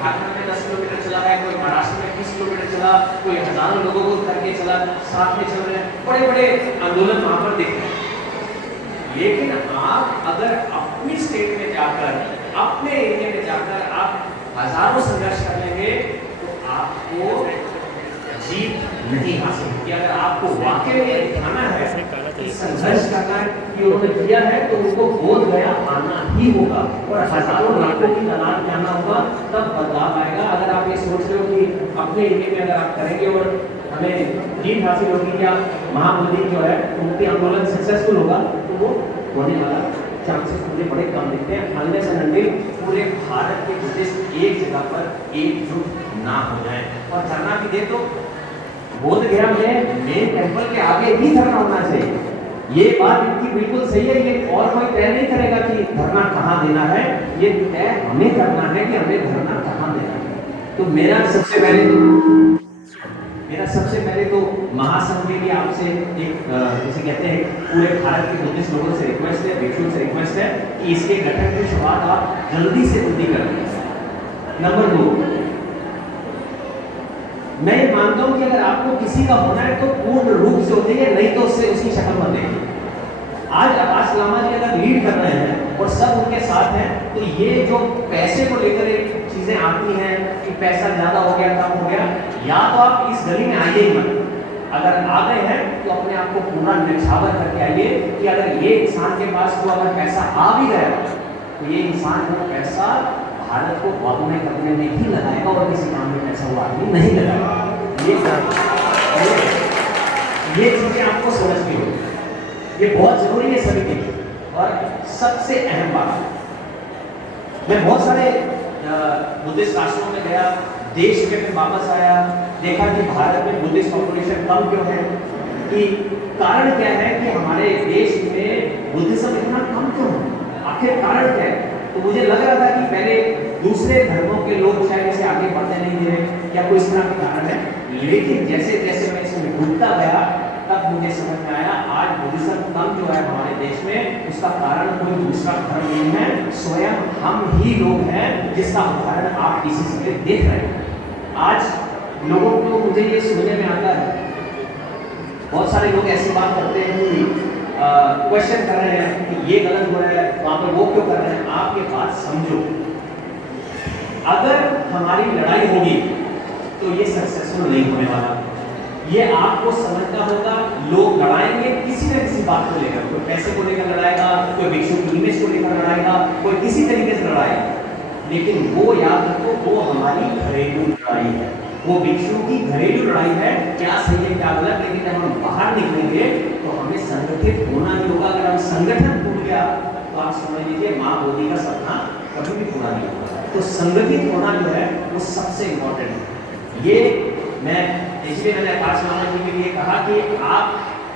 झारखंड में 10 किलोमीटर चला है, कोई महाराष्ट्र में 20 किलोमीटर चला, कोई हजारों लोगों को करके चला, साथ में चल रहे हैं, बड़े बड़े आंदोलन वहां पर दिख रहे हैं। लेकिन आप अगर अपनी स्टेट में जाकर, अपने एरिया में जाकर आप हजारों संघर्ष कर लेंगे तो आपको जीत नहीं हासिल होगी। अगर आपको वाकई में ये दिखाना है कि संघर्ष करना कि उन्होंने किया है तो उनको बोध गया आना ही होगा और हजारों लाखों की तादाद में आना होगा, तब बदलाव आएगा। अगर आप ये सोच रहे हो कि अपने एरिया में अगर आप करेंगे और हमें जीत हासिल होगी, क्या महाबोधि जो है उनकी आंदोलन सक्सेसफुल होगा, तो वो होने वाला चांसेस मुझे बड़े कम दिखते हैं। अनलेस एंड अनटिल पूरे भारत के बुद्धिस्ट एक जगह पर एकजुट ना हो जाए। और धरना भी दे तो बोध गया में मेन टेंपल के आगे ही धरना होना चाहिए। ये बात इनकी बिल्कुल सही है। ये और कोई तय नहीं करेगा कि धरना कहाँ देना है, ये तय हमें करना है कि हमें धरना कहाँ देना है। तो मेरा सबसे पहले तो महासंघ के लिए आपसे एक जैसे कहते हैं पूरे भारत के बुद्धिस्ट लोगों से रिक्वेस्ट है, भिक्षुओं से रिक्वेस्ट है कि इसके गठन की शुरुआत आप जल्दी से जल्दी करें। नंबर 2, मैं मानता हूं कि अगर आपको किसी का होना है तो पूर्ण रूप से होती है, नहीं तो उससे उसकी शक्ल मत देखिए। आज आकाश लामा जी अगर लीड कर रहे हैं और सब उनके साथ हैं, तो ये जो पैसे को लेकर चीजें आती हैं कि पैसा ज्यादा हो गया, कम हो गया, या तो आप इस गली में आइए ही मत। अगर आ गए हैं तो अपने आप को पूरा निछावर करके आइए कि अगर ये इंसान के पास तो अगर पैसा आ भी गया तो ये इंसान वो पैसा भारत को ऑर्गेनाइज करने में ही लगाएगा और किसी काम में पैसा वो आदमी नहीं लगाएगा। ये चीजें आपको समझनी होगी, ये बहुत जरूरी है सभी के लिए। और सबसे अहम बात, मैं बहुत सारे बुद्धिस्ट राष्ट्रों में गया, देश में फिर वापस आया, देखा कि भारत में बुद्धिस्ट पॉपुलेशन कम क्यों है, कि कारण क्या है कि हमारे देश में बुद्धिज्म इतना कम क्यों है, आखिर कारण क्या है। तो मुझे लग रहा था कि पहले दूसरे धर्मों के लोग शायद इसे आगे बढ़ने नहीं दे रहे, क्या कोई इस तरह का कारण है। लेकिन जैसे जैसे मैं इसमें डूबता गया तब मुझे समझ में आया आज बुद्धिज्म कम जो है हमारे देश में, उसका कारण कोई दूसरा धर्म नहीं है, स्वयं हम ही लोग हैं, जिसका उदाहरण आप इसी से देख रहे हैं। आज लोगों को, मुझे ये सुनने में आता है, बहुत सारे लोग ऐसी बात करते हैं कि क्वेश्चन कर रहे हैं कि ये गलत हो रहा है, वहां पर वो क्यों कर रहे हैं। आप ये बात समझो, अगर हमारी लड़ाई होगी तो ये सक्सेसफुल नहीं होने वाला। ये आपको समझना होगा। लोग लड़ाएंगे किसी न किसी बात को लेकर, कोई पैसे को लेकर लड़ाएगा, कोई भिक्षु की इमेज को लेकर लड़ाएगा, कोई किसी तरीके से लड़ाएगा। लेकिन वो याद रखो, वो हमारी घरेलू लड़ाई है, वो भिक्षु की घरेलू लड़ाई है। क्या सही है क्या गलत, लेकिन जब हम बाहर निकलेंगे तो हमें संगठित होना ही होगा। अगर हम संगठन टूट गया तो आप समझ लीजिए माँ बोधी का सपना कभी भी पूरा नहीं होगा। तो संगठित होना जो है वो सबसे इंपॉर्टेंट है। ये मैं इसलिए मैंने आकाश लामा जी के लिए कहा कि आप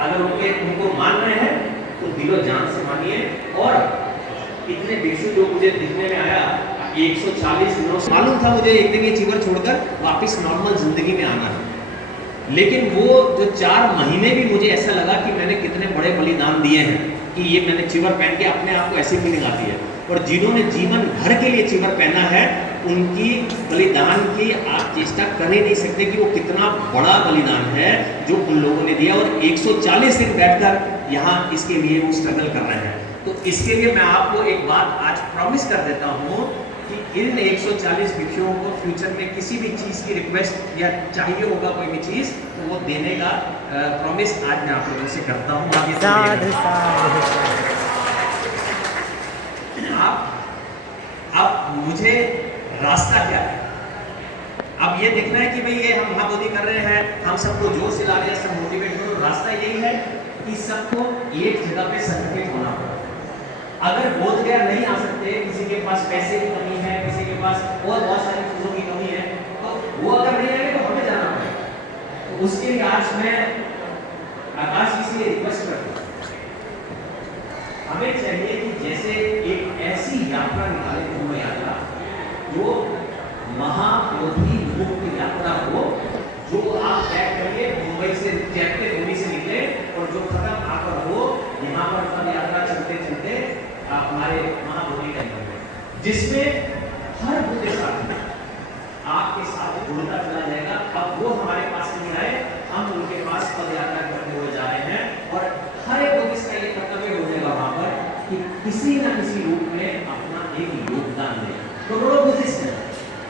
अगर उनको मान रहे हैं तो दिलो जान से मानिए। और इतने भिक्षु जो मुझे दिखने में आया 140 दिनों से, मालूम था मुझे एक दिन ये चीवर छोड़कर वापस नॉर्मल जिंदगी में आना है। लेकिन वो जो 4 महीने भी मुझे ऐसा लगा कि मैंने कितने बड़े बलिदान दिए हैं, कि ये मैंने चिवर पहन के अपने आप को ऐसी फीलिंग आती है। और जिन्होंने जीवन भर के लिए चिवर पहना है, उनकी बलिदान की आप चेष्टा कर ही नहीं सकते कि वो कितना बड़ा बलिदान है जो उन लोगों ने दिया। और 140 दिन बैठकर यहाँ इसके लिए वो स्ट्रगल कर रहे हैं। तो इसके लिए मैं आपको एक बात आज प्रॉमिस कर देता हूँ कि इन 140 भिक्षुओं को फ्यूचर में किसी भी चीज़ की रिक्वेस्ट या चाहिए होगा कोई भी चीज़, तो वो देने का प्रॉमिस आज मैं आप लोगों से करता हूँ। अब मुझे रास्ता क्या है, अब ये देखना है कि भाई ये हम महाबोधि कर रहे हैं, हम सबको जोश दिला रहे हैं, सब मोटिवेट हो। रास्ता यही है कि सबको एक जगह पे संगठित होना होगा। अगर बोध गया नहीं आ सकते, किसी के पास पैसे की कमी है, किसी के पास और बहुत सारी चीजों की कमी है, तो वो अगर नहीं आए तो हमें जाना पड़ेगा। तो उसके लिए आज मैं आकाश जी से रिक्वेस्ट करता हूँ, हमें चाहिए कि जैसे एक ऐसी यात्रा निकाले, कुंभ यात्रा, जो महाबोधि मुक्त यात्रा हो, जो आप तय करिए मुंबई से, चैप्टे भूमि से निकले और जो खत्म आकर हो यहाँ पर पद यात्रा चलते चलते हमारे महाबोधि का निकले, जिसमें हर बुद्धिस्ट आदमी, किसी न किसी रूप में अपना एक योगदान दे। करोड़ों बुद्धिस्ट हैं,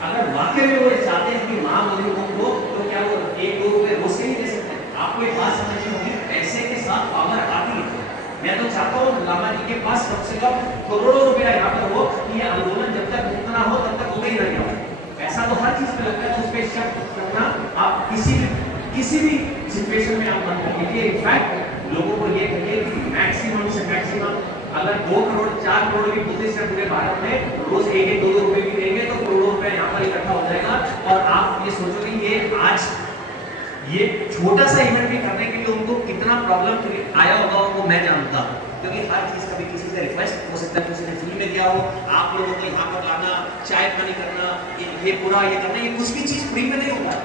अगर वाकई में वो चाहते हैं कि महाबोधि मुक्त हो तो क्या वो 1-2 रुपए रोज के नहीं दे सकते? आपको एक बात समझनी होगी, पैसे के साथ पावर आती है। मैं तो चाहता हूँ लामा जी के पास कम से कम करोड़ों रुपया यहाँ पर हो कि ये आंदोलन जब तक मुक्त ना हो तब तक हो ही नहीं हो। पैसा तो हर चीज पे लगता है, तो उस पर शक करना आप किसी भी सिचुएशन में आप मत करिए। इनफैक्ट लोगों को ये कहिए कि मैक्सिमम से मैक्सिमम अगर 2 करोड़ 4 करोड़ भी बुद्धिस्ट पूरे भारत में रोज 1-2 रुपए भी देंगे तो करोड़ों रुपए यहाँ पर इकट्ठा हो जाएगा। और आप ये सोचोगे ये आज ये छोटा सा इवेंट भी करने के लिए उनको कितना प्रॉब्लम आया होगा वो मैं जानता हूँ, क्योंकि हर चीज का भी किसी से रिक्वेस्ट हो सकता है, किसी ने फ्री में दिया हो, आप लोगों को यहाँ पर लाना, चाय पानी करना, ये पूरा ये करना, ये कुछ भी चीज फ्री में नहीं होता।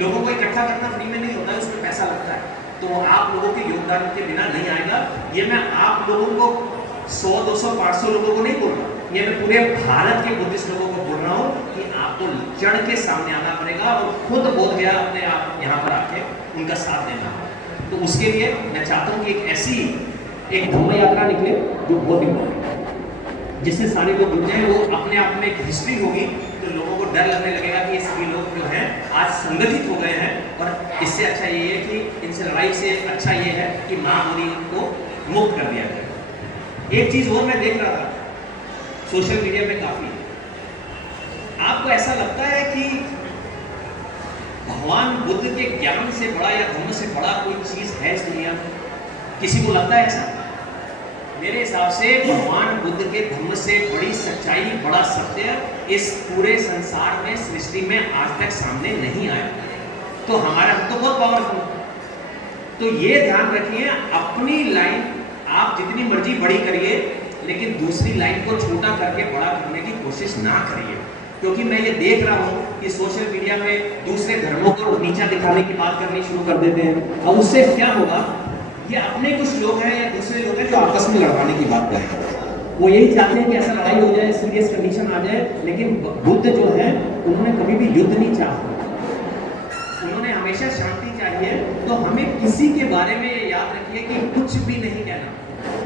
लोगों को इकट्ठा करना फ्री में नहीं होता है, उसमें पैसा लगता है, तो आप लोगों के योगदान के बिना नहीं आएगा। ये मैं आप लोगों को 100, 200, 500 लोगों को नहीं बोल रहा, ये मैं पूरे भारत के बुद्धिस्ट लोगों को बोल रहा हूँ कि आपको चढ़ के सामने आना पड़ेगा और खुद बोध गया अपने आप यहाँ पर आके उनका साथ देना। तो उसके लिए मैं चाहता हूँ कि एक ऐसी एक धम्म यात्रा निकले जो बहुत इंपॉर्टेंट है, जिससे सारे लोग जुड़ जाए। वो अपने आप में एक हिस्ट्री होगी, तो लोगों को डर लगने लगेगा कि ये सभी लोग जो हैं आज संगठित हो गए हैं। और इससे अच्छा ये है कि इनसे लड़ाई से अच्छा ये है कि महाबोधि को मुक्त कर दिया जाए। एक चीज और मैं देख रहा था सोशल मीडिया में काफी, आपको ऐसा लगता है कि भगवान बुद्ध के ज्ञान से बड़ा या धर्म से बड़ा कोई चीज है इस दुनिया में? किसी को लगता है ऐसा? मेरे हिसाब से भगवान बुद्ध के धर्म से बड़ी सच्चाई, बड़ा सत्य इस पूरे संसार में, सृष्टि में आज तक सामने नहीं आया। तो हमारा तो बहुत पावरफुल। तो ये ध्यान रखिए, अपनी लाइन आप जितनी मर्जी बड़ी करिए, लेकिन दूसरी लाइन को छोटा करके बड़ा करने की कोशिश ना करिए। क्योंकि मैं ये देख रहा हूँ कि सोशल मीडिया में दूसरे धर्मों को नीचा दिखाने की बात करनी शुरू कर देते हैं, और उससे क्या होगा, ये अपने कुछ लोग हैं या दूसरे लोग हैं जो आपस में लड़वाने की बात करें। वो यही चाहते हैं कि ऐसा लड़ाई हो जाए, सीरियस कंडीशन आ जाए। लेकिन बुद्ध जो है उन्होंने कभी भी युद्ध नहीं चाहा, उन्होंने हमेशा शांति चाहिए। तो हमें किसी के बारे में याद रखिए कि कुछ भी नहीं कहना,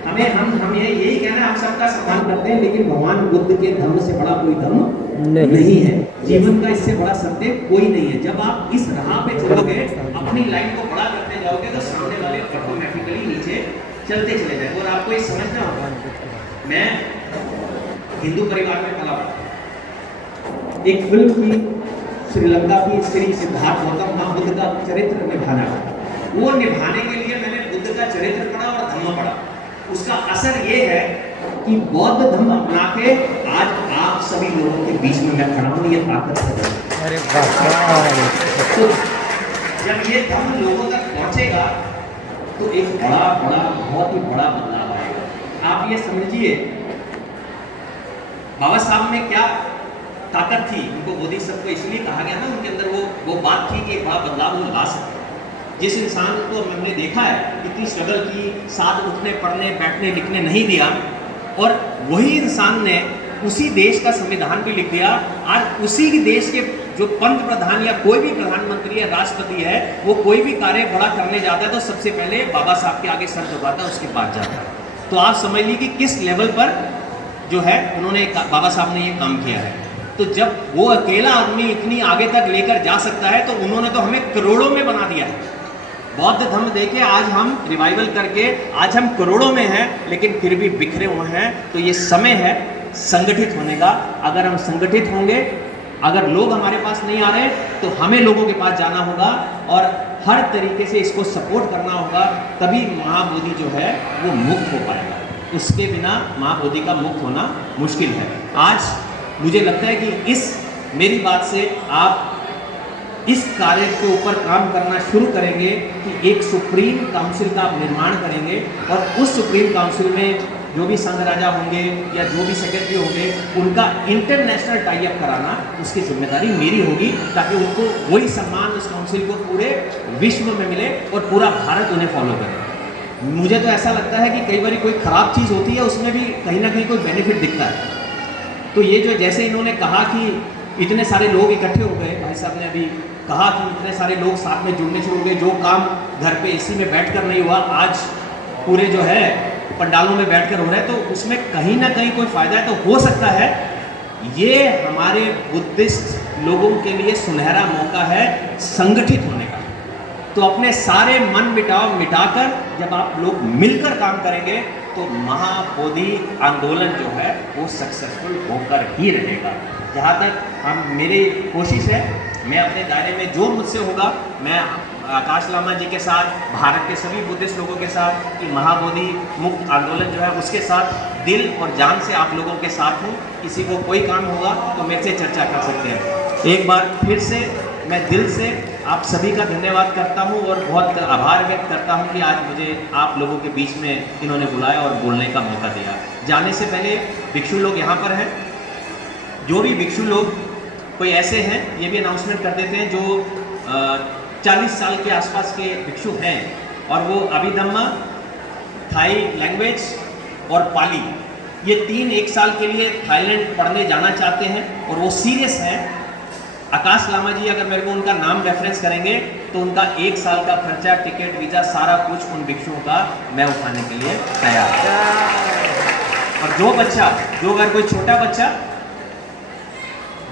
हमें हम यही कहना, हम सबका सम्मान करते हैं, लेकिन भगवान बुद्ध के धर्म से बड़ा कोई धर्म नहीं है। जीवन का इससे बड़ा सत्य कोई नहीं है। जब आप इस राह पे चलोगे, अपनी लाइन को बड़ा करते जाओगे, तो सामने वाले ऑटोमेटिकली नीचे चलते चले जाएंगे। और आपको ये समझना होगा, मैं हिंदू परिवार में पला बड़ा, एक फिल्म की श्रीलंका की स्त्री सिद्धार्थ गौतम मां बुद्ध का चरित्र निभाना, वो निभाने के लिए मैंने बुद्ध का चरित्र पढ़ा और धम्म पढ़ा। उसका असर ये है कि बौद्ध धर्म अपना के आज आप सभी लोगों के बीच में मैं खड़ा हूं, ये ताकत है। अरे वाह! तो जब ये धर्म लोगों तक पहुंचेगा तो एक बहुत ही बड़ा बदलाव आएगा। आप ये समझिए, बाबा साहब में क्या ताकत थी, उनको बोधिसत्व इसलिए कहा गया ना, उनके अंदर वो बात थी कि बड़ा बदलाव वो ला सकते। जिस इंसान को हमने देखा है इतनी स्ट्रगल की, साथ उठने पढ़ने बैठने लिखने नहीं दिया, और वही इंसान ने उसी देश का संविधान भी लिख दिया। आज उसी देश के जो पंत प्रधान या कोई भी प्रधानमंत्री या राष्ट्रपति है, वो कोई भी कार्य बड़ा करने जाता है तो सबसे पहले बाबा साहब के आगे सर झुकाता है, उसके पास जाता है। तो आप समझ लीजिए कि किस लेवल पर जो है उन्होंने बाबा साहब ने ये काम किया है। तो जब वो अकेला आदमी इतनी आगे तक लेकर जा सकता है, तो उन्होंने तो हमें करोड़ों में बना दिया है। बौद्ध धर्म देखे आज हम रिवाइवल करके आज हम करोड़ों में हैं, लेकिन फिर भी बिखरे हुए हैं। तो ये समय है संगठित होने का। अगर हम संगठित होंगे, अगर लोग हमारे पास नहीं आ रहे, तो हमें लोगों के पास जाना होगा और हर तरीके से इसको सपोर्ट करना होगा, तभी महाबोधि जो है वो मुक्त हो पाएगा। उसके बिना महाबोधि का मुक्त होना मुश्किल है। आज मुझे लगता है कि इस मेरी बात से आप इस कार्य के ऊपर काम करना शुरू करेंगे कि एक सुप्रीम काउंसिल का आप निर्माण करेंगे, और उस सुप्रीम काउंसिल में जो भी संघ राजा होंगे या जो भी सेक्रेटरी होंगे, उनका इंटरनेशनल टाई अप कराना उसकी जिम्मेदारी मेरी होगी, ताकि उनको वही सम्मान उस काउंसिल को पूरे विश्व में मिले और पूरा भारत उन्हें फॉलो करे। मुझे तो ऐसा लगता है कि कई बार कोई ख़राब चीज़ होती है, उसमें भी कहीं ना कहीं कोई बेनिफिट दिखता है। तो ये जो जैसे इन्होंने कहा कि इतने सारे लोग इकट्ठे हो गए, भाई साहब ने अभी कहा कि इतने सारे लोग साथ में जुड़ने शुरू हो गए, जो काम घर पे एसी में बैठकर नहीं हुआ, आज पूरे जो है पंडालों में बैठकर हो रहा है, तो उसमें कहीं ना कहीं कोई फायदा है। तो हो सकता है ये हमारे बुद्धिस्ट लोगों के लिए सुनहरा मौका है संगठित होने का। तो अपने सारे मन मिटाव मिटाकर जब आप लोग मिलकर काम करेंगे तो महाबोधि आंदोलन जो है वो सक्सेसफुल होकर ही रहेगा। जहाँ तक मेरी कोशिश है, मैं अपने दायरे में जो मुझसे होगा, मैं आकाश लामा जी के साथ, भारत के सभी बुद्धिस्ट लोगों के साथ, कि महाबोधि मुक्त आंदोलन जो है उसके साथ दिल और जान से आप लोगों के साथ हूँ। किसी को कोई काम होगा तो मेरे से चर्चा कर सकते हैं। एक बार फिर से मैं दिल से आप सभी का धन्यवाद करता हूँ और बहुत आभार व्यक्त करता हूँ कि आज मुझे आप लोगों के बीच में इन्होंने बुलाया और बोलने का मौका दिया। जाने से पहले भिक्षु लोग यहाँ पर हैं, जो भी भिक्षु लोग कोई ऐसे हैं, ये भी अनाउंसमेंट कर देते हैं, जो 40 साल के आसपास के भिक्षु हैं और वो अभिधम्मा, थाई लैंग्वेज और पाली, ये 1 साल के लिए थाईलैंड पढ़ने जाना चाहते हैं और वो सीरियस हैं। आकाश लामा जी अगर मेरे को उनका नाम रेफरेंस करेंगे तो उनका 1 साल का खर्चा, टिकट, वीज़ा, सारा कुछ उन भिक्षुओं का मैं उठाने के लिए तैयार हूँ। और जो अगर कोई छोटा बच्चा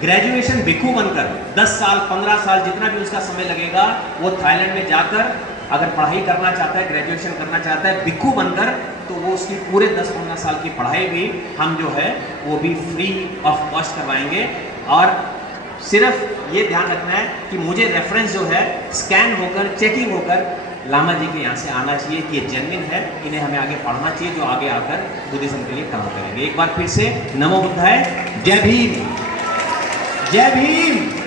ग्रेजुएशन भिक्षु बनकर 10 साल 15 साल जितना भी उसका समय लगेगा, वो थाईलैंड में जाकर अगर पढ़ाई करना चाहता है, ग्रेजुएशन करना चाहता है भिक्षु बनकर, तो वो उसकी पूरे 10-15 साल की पढ़ाई भी हम जो है वो भी फ्री ऑफ कॉस्ट करवाएंगे। और सिर्फ ये ध्यान रखना है कि मुझे रेफरेंस जो है स्कैन होकर, चेकिंग होकर लामा जी के यहाँ से आना चाहिए कि ये जेन्युइन है, इन्हें हमें आगे पढ़ना चाहिए, जो आगे आकर बुद्धिज्म के लिए काम करेंगे। एक बार फिर से नमो बुद्धाय, जय भीम, जय भीम।